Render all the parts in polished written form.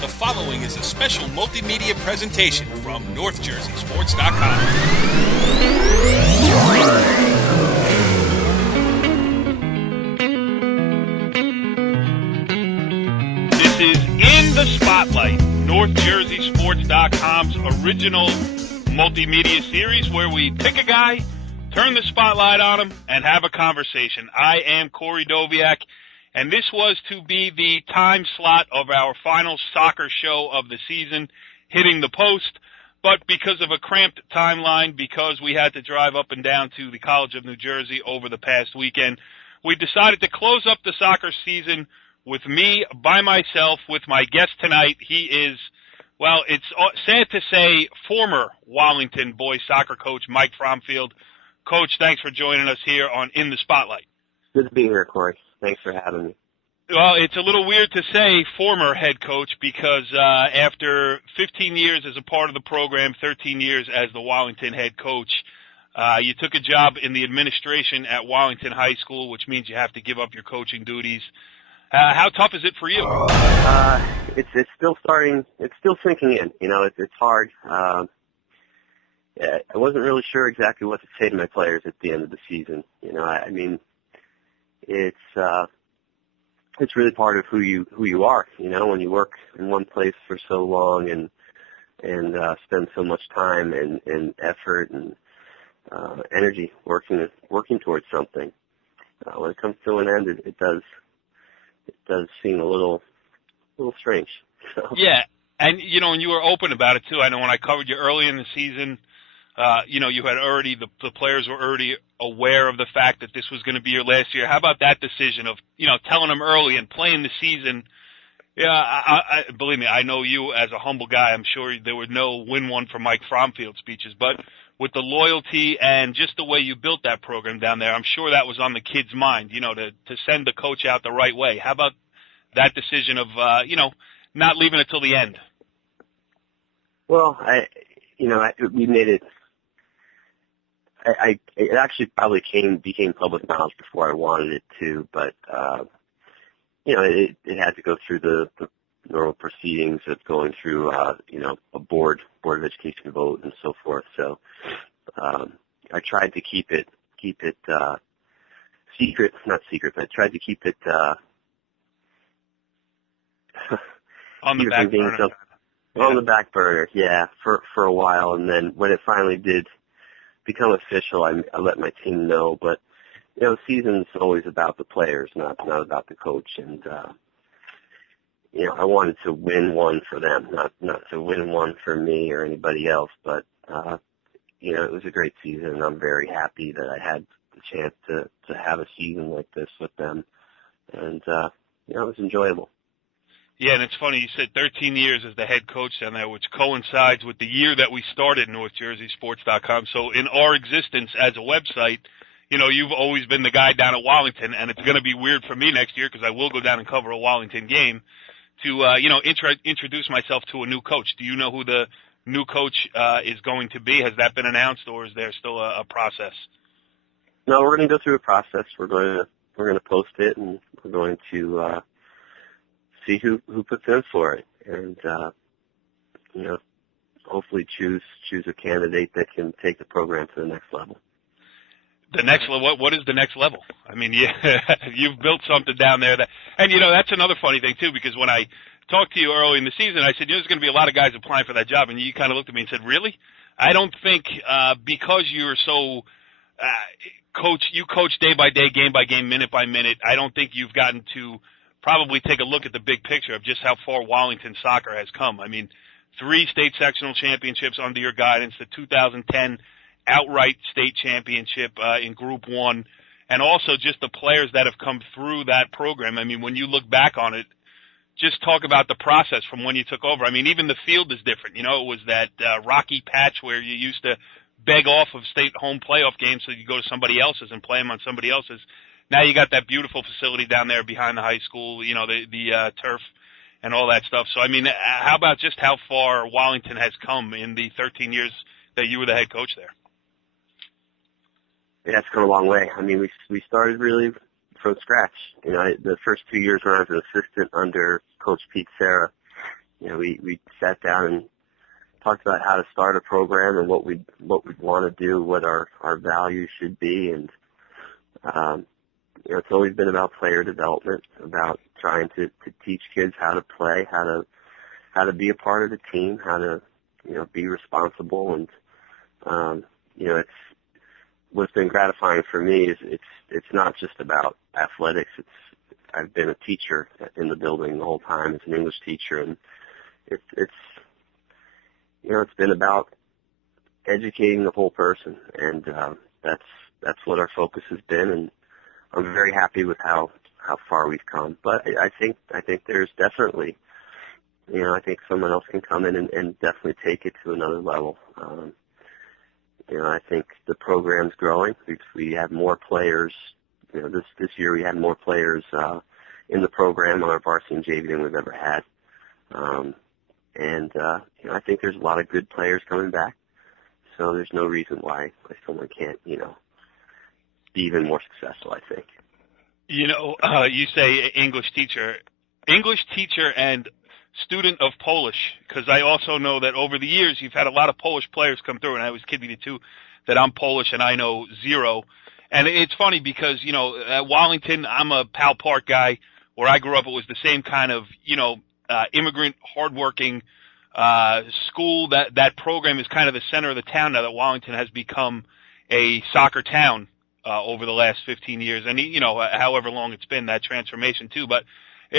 The following is a special multimedia presentation from NorthJerseySports.com. This is In the Spotlight, NorthJerseySports.com's original multimedia series where we pick a guy, turn the spotlight on him, and have a conversation. I am Corey Doviak, and this was to be the time slot of our final soccer show of the season, Hitting the Post. But because of a cramped timeline, because we had to drive up and down to the College of New Jersey over the past weekend, we decided to close up the soccer season with me, by myself, with my guest tonight. He is, well, it's sad to say, former Wallington boys soccer coach Mike Fromfield. Coach, thanks for joining us here on In the Spotlight. Good to be here, Corey. Thanks for having me. Well, it's a little weird to say former head coach because after 15 years as a part of the program, 13 years as the Wallington head coach, you took a job in the administration at Wallington High School, which means you have to give up your coaching duties. How tough is it for you? It's still starting. It's still sinking in. You know, it's hard. I wasn't really sure exactly what to say to my players at the end of the season. You know, I mean, it's really part of who you are. You know, when you work in one place for so long and spend so much time and effort and energy working towards something, when it comes to an end, it does seem a little strange. So. Yeah, and you know, and you were open about it too. I know when I covered you early in the season, you know, you had already the players were already aware of the fact that this was going to be your last year. How about that decision of, you know, telling them early and playing the season? Yeah, I believe me, I know you as a humble guy. I'm sure there were no win one for Mike Fromfield speeches, but with the loyalty and just the way you built that program down there, I'm sure that was on the kids' mind, you know, to send the coach out the right way. How about that decision of, you know, not leaving it till the end? Well, we made it. It actually probably became public knowledge before I wanted it to, but you know, it had to go through the normal proceedings of going through you know, a board of education vote and so forth. So I tried to keep it secret, not secret, but I tried to keep it on the back burner. On the back burner, yeah, for a while, and then when it finally did become official, I let my team know. But you know, the season's always about the players, not about the coach. And you know, I wanted to win one for them, not to win one for me or anybody else. But you know, it was a great season, and I'm very happy that I had the chance to have a season like this with them. And you know, it was enjoyable. Yeah, and it's funny, you said 13 years as the head coach down there, which coincides with the year that we started NorthJerseySports.com. So in our existence as a website, you know, you've always been the guy down at Wallington, and it's going to be weird for me next year because I will go down and cover a Wallington game to, you know, introduce myself to a new coach. Do you know who the new coach is going to be? Has that been announced, or is there still a process? No, we're going to go through a process. We're going to post it, and we're going to see who puts in for it, and you know, hopefully choose a candidate that can take the program to the next level. The next level. What is the next level? I mean, you've built something down there and you know, that's another funny thing too, because when I talked to you early in the season, I said, you know, there's going to be a lot of guys applying for that job, and you kind of looked at me and said, really? I don't think because you're so you coach day by day, game by game, minute by minute. I don't think you've gotten to probably take a look at the big picture of just how far Wallington soccer has come. I mean, 3 state sectional championships under your guidance, the 2010 outright state championship in Group 1, and also just the players that have come through that program. I mean, when you look back on it, just talk about the process from when you took over. I mean, even the field is different. You know, it was that rocky patch where you used to beg off of state home playoff games so you go to somebody else's and play them on somebody else's. Now you got that beautiful facility down there behind the high school, you know, the turf and all that stuff. So, I mean, how about just how far Wallington has come in the 13 years that you were the head coach there? Yeah, it's come a long way. I mean, we started really from scratch. You know, the first 2 years when I was an assistant under Coach Pete Serra, you know, we sat down and talked about how to start a program and what we'd want to do, what our values should be, and it's always been about player development, about trying to teach kids how to play, how to be a part of the team, how to be responsible, and it's what's been gratifying for me is it's not just about athletics. I've been a teacher in the building the whole time as an English teacher, and it's been about educating the whole person, and that's what our focus has been, and I'm very happy with how far we've come. But I think there's definitely, I think someone else can come in and definitely take it to another level. I think the program's growing. We have more players. This year we had more players in the program on our varsity and JV than we've ever had. I think there's a lot of good players coming back. So there's no reason why someone can't, be even more successful, I think. You say English teacher and student of Polish, because I also know that over the years you've had a lot of Polish players come through, and I was kidding you too that I'm Polish and I know zero. And it's funny because, at Wallington, I'm a Pal Park guy. Where I grew up, it was the same kind of, immigrant, hardworking school. That program is kind of the center of the town now that Wallington has become a soccer town over the last 15 years. And, however long it's been, that transformation too. But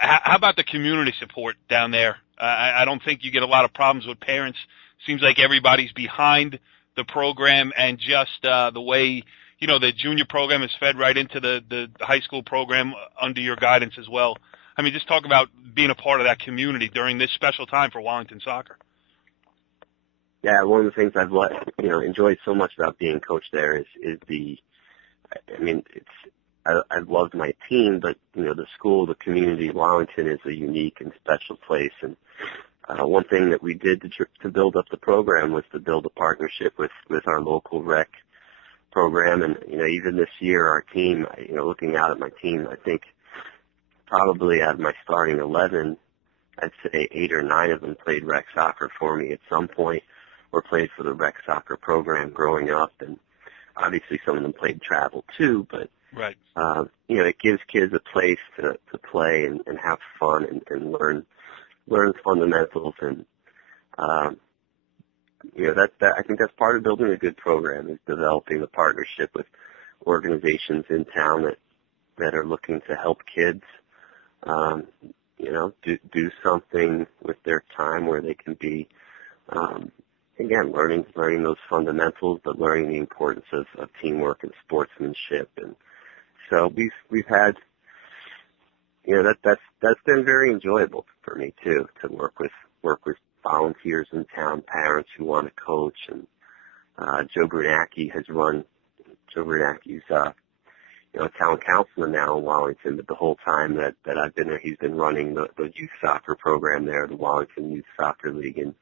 how about the community support down there? I don't think you get a lot of problems with parents. Seems like everybody's behind the program, and just the way, the junior program is fed right into the high school program under your guidance as well. I mean, just talk about being a part of that community during this special time for Wallington soccer. Yeah, one of the things I've enjoyed so much about being coach there is I've loved my team, but the school, the community, Wallington is a unique and special place. And one thing that we did to build up the program was to build a partnership with our local rec program. And even this year, our team, looking out at my team, I think probably out of my starting 11, I'd say 8 or 9 of them played rec soccer for me at some point, or played for the rec soccer program growing up. And obviously some of them played travel too, but right. It gives kids a place to play and have fun and learn fundamentals. And that I think that's part of building a good program, is developing a partnership with organizations in town that are looking to help kids do something with their time where they can be again learning those fundamentals, but learning the importance of teamwork and sportsmanship. And so we've had that's been very enjoyable for me too, to work with volunteers in town, parents who want to coach. And Joe Brunacki's town councilman now in Wallington, but the whole time that I've been there, he's been running the youth soccer program there, the Wallington Youth Soccer League, and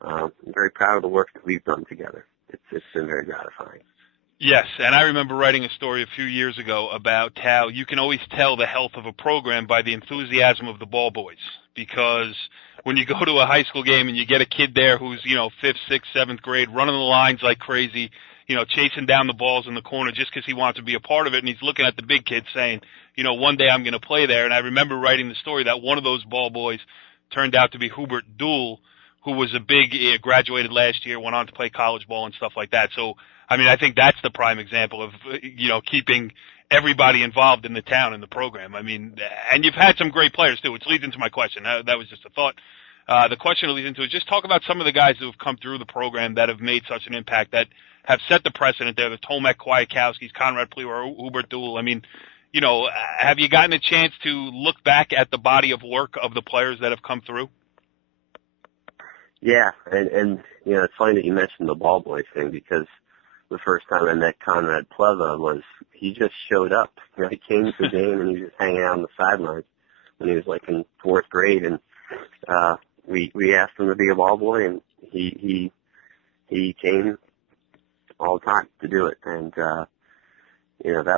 I'm very proud of the work that we've done together. It's been very gratifying. Yes, and I remember writing a story a few years ago about how you can always tell the health of a program by the enthusiasm of the ball boys, because when you go to a high school game and you get a kid there who's, 5th, 6th, 7th grade, running the lines like crazy, chasing down the balls in the corner just because he wants to be a part of it, and he's looking at the big kids saying, one day I'm going to play there. And I remember writing the story that one of those ball boys turned out to be Hubert Duhl, who was graduated last year, went on to play college ball and stuff like that. So, I think that's the prime example of, keeping everybody involved in the town and the program. And you've had some great players too, which leads into my question. That was just a thought. The question that leads into it, just talk about some of the guys who have come through the program that have made such an impact, that have set the precedent there, the Tomek Kwiatkowskis, Conrad Plewer, Hubert Duhl. Have you gotten a chance to look back at the body of work of the players that have come through? Yeah, and it's funny that you mentioned the ball boy thing, because the first time I met Conrad Pleva was he just showed up. He came to the game and he was just hanging out on the sidelines when he was like in 4th grade, and we asked him to be a ball boy, and he came all the time to do it. And that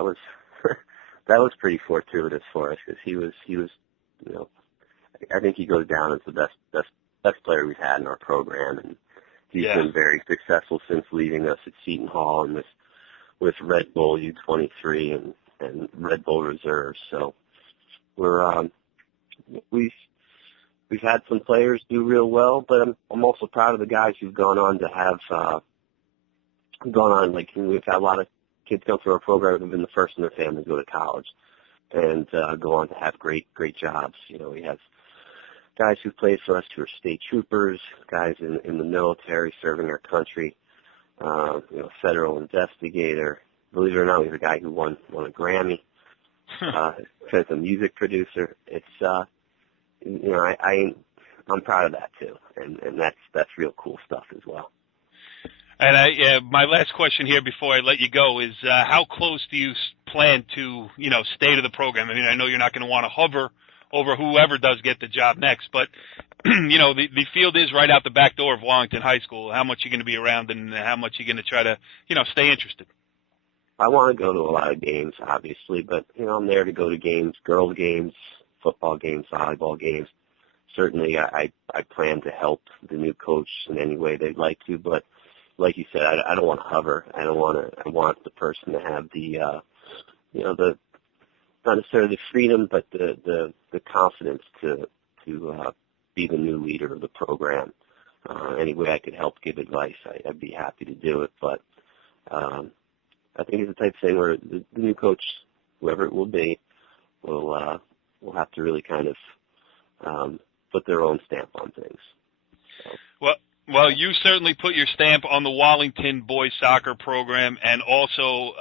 was that was pretty fortuitous for us, because he was I think he goes down as the best best player we've had in our program, and he's been very successful since leaving us at Seton Hall and with Red Bull U23 and Red Bull reserves. So we've had some players do real well, but I'm also proud of the guys who've gone on to have like we've had a lot of kids come through our program who've been the first in their family to go to college and go on to have great jobs. We have guys who played for us who are state troopers, guys in the military serving our country, federal investigator. Believe it or not, we have a guy who won a Grammy, as a music producer. It's I'm proud of that too, and that's real cool stuff as well. And my last question here before I let you go is, how close do you plan to, stay to the program? I mean, I know you're not going to want to hover over whoever does get the job next, but, the field is right out the back door of Wallington High School. How much are you going to be around, and how much are you going to try to, stay interested? I want to go to a lot of games, obviously, but, I'm there to go to games, girls games, football games, volleyball games. Certainly, I plan to help the new coach in any way they'd like to, but like you said, I don't want to hover. I want the person to have the not necessarily the freedom, but the confidence to be the new leader of the program. Any way I could help give advice, I'd be happy to do it. But I think it's the type of thing where the new coach, whoever it will be, will have to really kind of put their own stamp on things. So. Well, you certainly put your stamp on the Wallington boys soccer program, and also,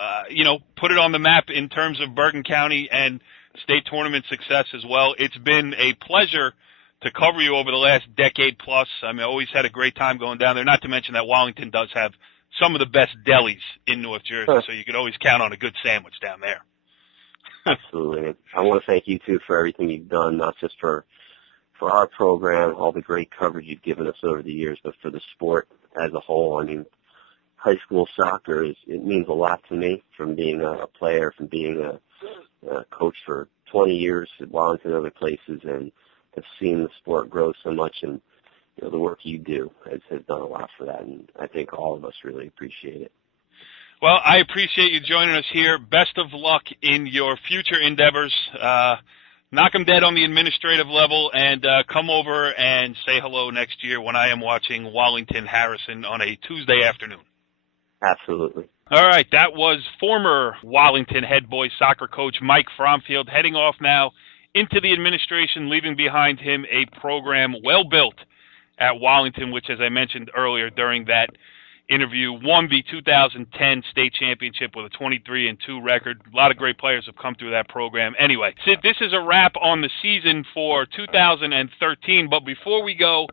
put it on the map in terms of Bergen County and state tournament success as well. It's been a pleasure to cover you over the last decade plus. I mean, I always had a great time going down there, not to mention that Wallington does have some of the best delis in North Jersey, so you could always count on a good sandwich down there. Absolutely. I want to thank you, too, for everything you've done, not just for our program, all the great coverage you've given us over the years, but for the sport as a whole. I mean, high school soccer it means a lot to me, from being a player, from being a coach for 20 years at Wallington and other places, and have seen the sport grow so much. And the work you do has done a lot for that, and I think all of us really appreciate it. Well, I appreciate you joining us here. Best of luck in your future endeavors. Knock them dead on the administrative level, and come over and say hello next year when I am watching Wallington Harrison on a Tuesday afternoon. Absolutely. All right, that was former Wallington head boys soccer coach Mike Fromfield, heading off now into the administration, leaving behind him a program well built at Wallington, which, as I mentioned earlier during that interview, won the 2010 state championship with a 23-2 record. A lot of great players have come through that program. Anyway, Sid, this is a wrap on the season for 2013, but before we go,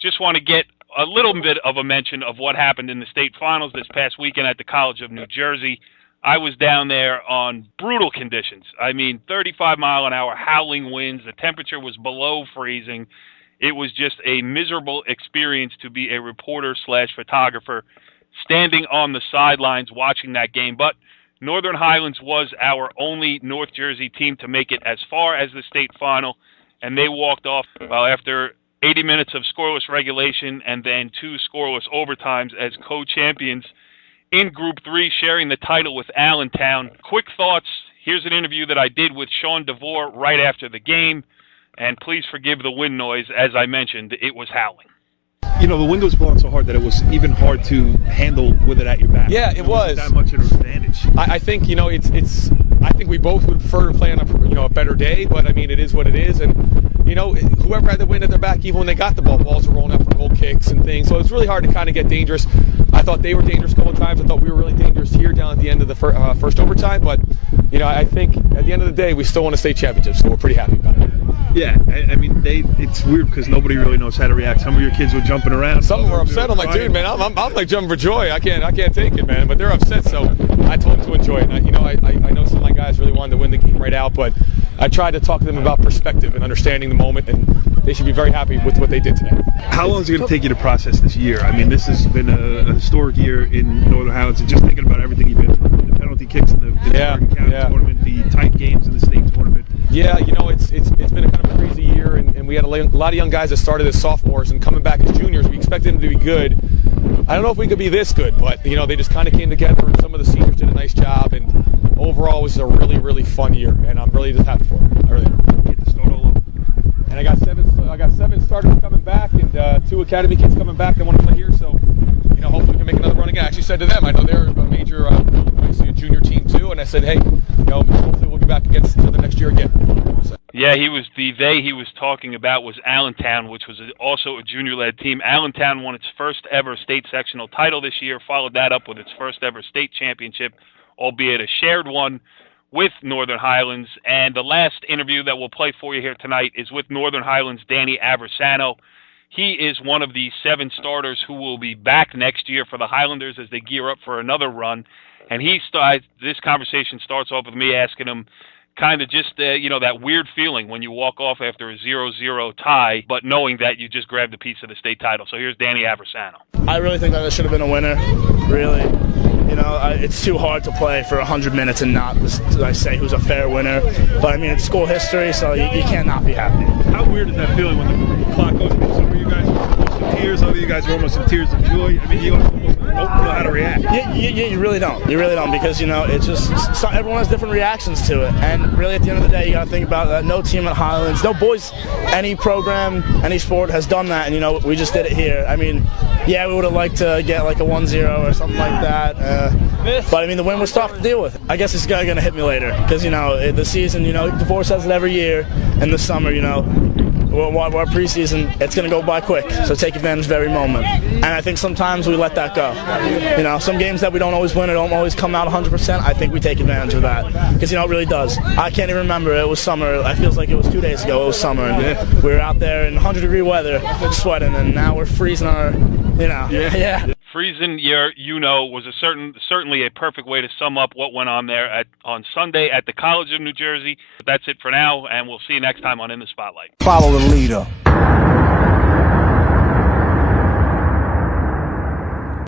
just want to get a little bit of a mention of what happened in the state finals this past weekend at the College of New Jersey. I was down there on brutal conditions. I mean, 35-mile-an-hour howling winds. The temperature was below freezing. It was just a miserable experience to be a reporter/photographer standing on the sidelines watching that game. But Northern Highlands was our only North Jersey team to make it as far as the state final, and they walked off after 80 minutes of scoreless regulation and then 2 scoreless overtimes as co-champions in Group 3, sharing the title with Allentown. Quick thoughts. Here's an interview that I did with Sean DeVore right after the game. And please forgive the wind noise. As I mentioned, it was howling. The wind was blowing so hard that it was even hard to handle with it at your back. Yeah, it was. That much of an advantage. I think, it's. I think we both would prefer to play on a better day, but I mean, it is what it is. And, whoever had the wind at their back, even when they got the ball, balls were rolling out for goal kicks and things. So it was really hard to kind of get dangerous. I thought they were dangerous a couple of times. I thought we were really dangerous here down at the end of the first overtime. But, I think at the end of the day, we still won a state championship, so we're pretty happy about it. Yeah, I mean, it's weird because nobody really knows how to react. Some of your kids were jumping around. Some of them were upset. I'm like, dude, man, I'm like jumping for joy. I can't take it, man. But they're upset, so I told them to enjoy it. And I know some of my guys really wanted to win the game right out, but I tried to talk to them about perspective and understanding the moment, and they should be very happy with what they did today. How long is it going to take you to process this year? I mean, this has been a historic year in Northern Highlands, and just thinking about everything you've been through, the penalty kicks in the Bergen County tournament, the tight games in the state tournament. Yeah, it's been a kind of a crazy year, and we had a lot of young guys that started as sophomores and coming back as juniors. We expected them to be good. I don't know if we could be this good, but they just kind of came together, and some of the seniors did a nice job, and overall it was a really, really fun year, and I'm really just happy for it. I really am. Get to start all over. And I got seven starters coming back, and 2 academy kids coming back that want to play here. So, hopefully we can make another run again. I actually said to them, I know they're a major, obviously a junior team too, and I said, hey, hopefully we'll be back against each other next year again. So. Yeah, he was talking about was Allentown, which was also a junior-led team. Allentown won its first ever state sectional title this year, followed that up with its first ever state championship, albeit a shared one with Northern Highlands. And the last interview that we'll play for you here tonight is with Northern Highlands' Danny Aversano. He is one of the 7 starters who will be back next year for the Highlanders as they gear up for another run. And this conversation starts off with me asking him kind of just, that weird feeling when you walk off after a 0-0 tie, but knowing that you just grabbed a piece of the state title. So here's Danny Aversano. I really think that it should have been a winner, really. It's too hard to play for 100 minutes and not say who's a fair winner. But, it's school history, so you can't not be happy. How weird is that feeling when the clock goes? Some of you guys are almost in tears, other of you guys are almost in tears of joy. You almost don't know how to react. Yeah, you really don't. You really don't, because, it's just everyone has different reactions to it. And really, at the end of the day, you got to think about that. No team at Highlands, no boys, any program, any sport has done that. And, we just did it here. Yeah, we would have liked to get like a 1-0 or something like that. But the win was tough to deal with. I guess it's going to hit me later because, the season, DeVore says it every year. In the summer, our preseason, it's going to go by quick. So take advantage of every moment. And I think sometimes we let that go. Some games that we don't always win or don't always come out 100%, I think we take advantage of that. Because, it really does. I can't even remember. It was summer. I feels like it was 2 days ago. It was summer. And we were out there in 100-degree weather sweating, and now we're freezing our, yeah. Freezing was certainly a perfect way to sum up what went on there on Sunday at the College of New Jersey. That's it for now, and we'll see you next time on In the Spotlight. Follow the leader.